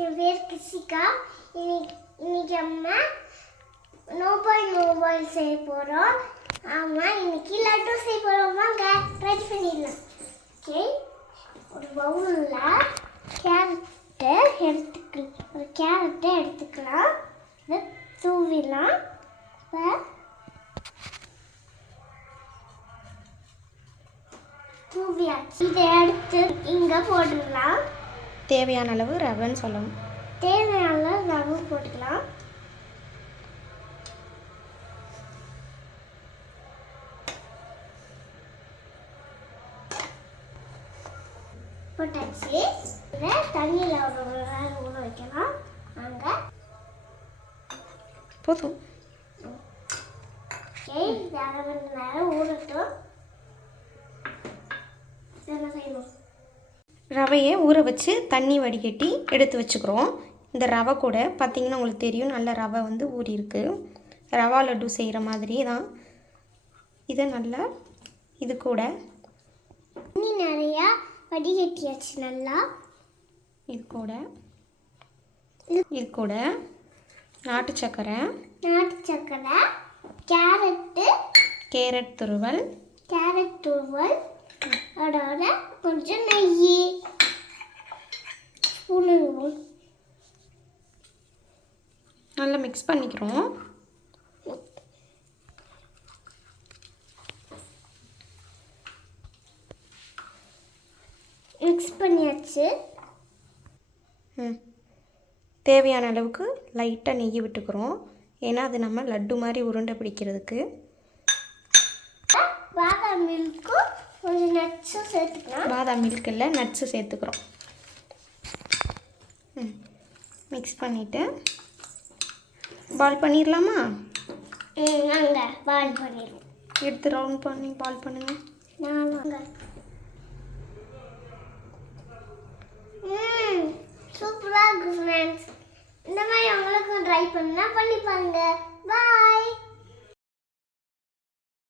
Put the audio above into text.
என் பேர் கிருஷிகா. இன்னைக்கு நம்ம நோபாயில் செய்ய போகிறோம். ஆமாம், இன்னைக்கு லட்டு செய்ய போகிறோம். வாங்க ட்ரை பண்ணிடலாம். ஓகே, ஒரு பவுலில் கேரட்டை எடுத்துக்கலாம். இதை தூவிடலாம். இப்போ தூவியாச்சு. இதை எடுத்து இங்கே போட்டுடலாம். தேவையான அளவு ரவைன்னு சொல்லணும். தேவையான அளவு ரவை போட்டுக்கலாம். போட்டாச்சு. இதை தண்ணியில் ஒரு நேரம் ஊற வைக்கலாம். அங்கே போதும். ஓகே, இது அரை மணி நேரம் ஊறட்டும். என்ன செய்யணும்? ரவையை ஊற வச்சு தண்ணி வடிகட்டி எடுத்து வச்சுக்கிறோம். இந்த ரவை கூட பார்த்திங்கன்னா உங்களுக்கு தெரியும், நல்ல ரவை வந்து ஊறியிருக்கு. ரவா லட்டு செய்கிற மாதிரி தான். இதை நல்லா இது கூட தண்ணி நிறையா வடிகட்டியாச்சு. நல்லா இது கூட நாட்டு சக்கரை, கேரட் துருவல், அதோட கொஞ்சம் நெய், நல்லா மிக்ஸ் பண்ணிக்கிறோம். மிக்ஸ் பண்ணியாச்சு. தேவையான அளவுக்கு லைட்டாக நெய் விட்டுக்கிறோம். ஏன்னா அது நம்ம லட்டு மாதிரி உருண்டை பிடிக்கிறதுக்கு. பாதாம் மில்க்கும் கொஞ்சம் நட்ஸும் சேர்த்துக்கலாம். பாதாம் மில்க் இல்லை, நட்ஸு சேர்த்துக்கிறோம். மிக்ஸ் பண்ணிவிட்டு பால் பண்ணிடலாமா? நாங்கள் பால் பண்ணிடுவோம். எடுத்து ரவுண்ட் பண்ணி பால் பண்ணுங்கள். சூப்பராக இருக்கும் ஃப்ரெண்ட்ஸ். இந்த மாதிரி உங்களுக்கும் ட்ரை பண்ணால் பண்ணி பாருங்க. பாய்.